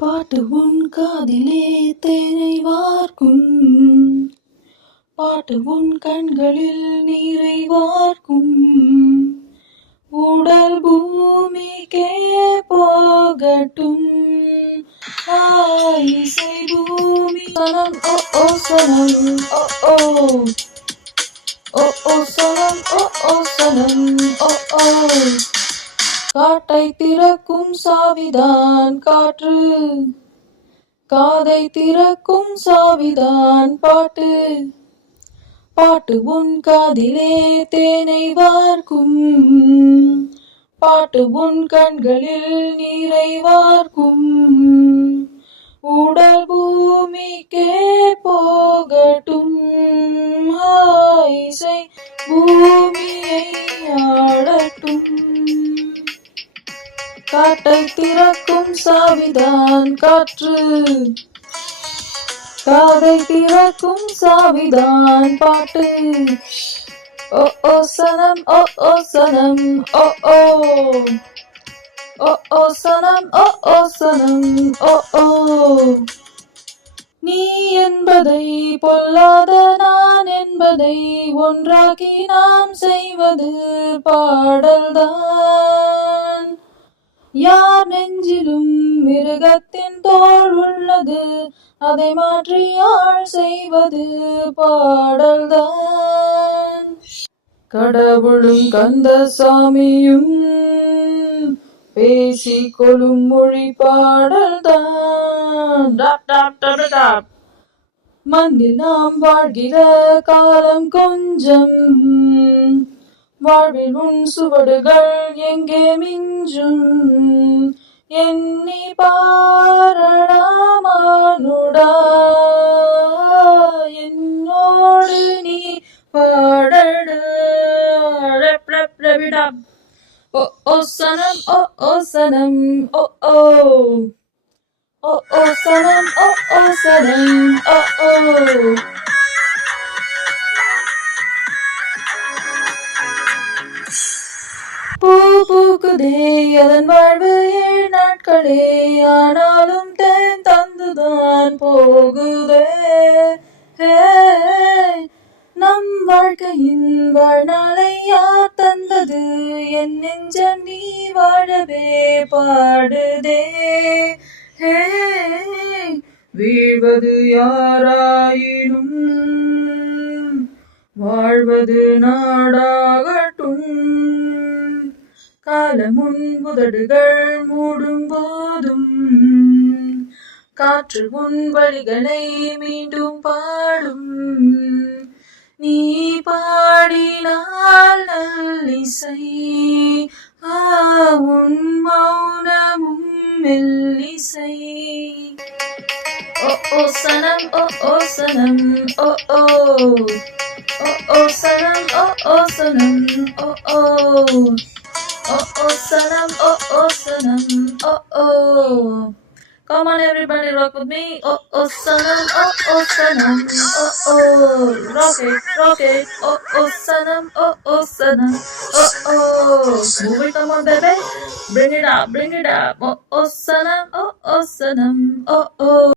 பாட்டு உன் காதிலே தேனை வார்க்கும், பாட்டு உன் கண்களில் நீரை வார்க்கும், உடல் பூமிக்கே போகட்டும், இசை பூமி சனம் ஓ ஓ சனம் ஓ ஓ ஓ ஓ சனம் ஓ ஓ சனம் ஓ ஓ. காட்டை திறக்கும் சாவிதான் காற்று, காதை திறக்கும் சாவிதான் பாட்டு, பாட்டு உன் காதிலே தேனை வார்க்கும், பாட்டு உன் கண்களில் நீரை வார்க்கும், உடல் பூமிக்கே போகட்டும், இசை பூமியை ஆளட்டும். காட்டை திறக்கும் சாவிதான் காற்று, காதை திறக்கும் சாவிதான் பாட்டு, ஓ ஓ சனம் ஓ ஓ சனம் ஓ ஓ ஓ ஓ சனம் ஓ ஓ சனம் ஓ ஓ. நீ என்பதை பொல்லாத நான் என்பதை ஒன்றாக்கி நாம் செய்வது பாடல்தான். யார் நெஞ்சிலும் மிருகத்தின் தோல் உள்ளது, அதை மாற்றி ஆள் செய்வது பாடல்தான். கடவுளும் கந்தசாமியும் பேசிக் கொள்ளும் மொழி பாடல்தான். மண்ணில் நாம் வாழ்கிற காலம் கொஞ்சம், வாழ்வில் உன் சுவடுகள் எங்கே மிஞ்சும், எண்ணி பாரடாமானுடா, என்னோடு நீ பாடடா. ஓ ஓ சனம் ஓ ஓ சனம் ஓ ஓ ஓ ஓ சனம் ஓ ஓ சனம் ஓ ஓ. பூ பூக்குதே அதன் வாழ்வு 7 நாட்களே, ஆனாலும் தேன் தந்துதான் போகுதே. நம் வாழ்க்கையின் வாழ்நாளை யார் தந்தது, என் நெஞ்சம் நீ வாழவே பாடுதே. வீழ்வது யாராயினும் வாழ்வது நாடாகட்டும், காலமுன் உதடுகள் மூடும் போதும் காற்று உன் வழிகளை மீண்டும் பாடும். நீ பாடினால் நல்லிசை, உன் மௌனமும் மெல்லிசை. ஓ ஓ சனம் ஓ ஓ சனம் ஓ ஓ ஓ ஓ சனம் ஓ ஓ சனம் ஓ ஓ oh oh sanam oh oh sanam oh oh. Come on everybody, rock with me. Oh oh sanam oh oh sanam oh oh. Rock it, rock it. Oh oh sanam oh oh sanam oh oh. Move it, come on baby, bring it up, bring it up. Oh oh sanam oh oh sanam oh oh.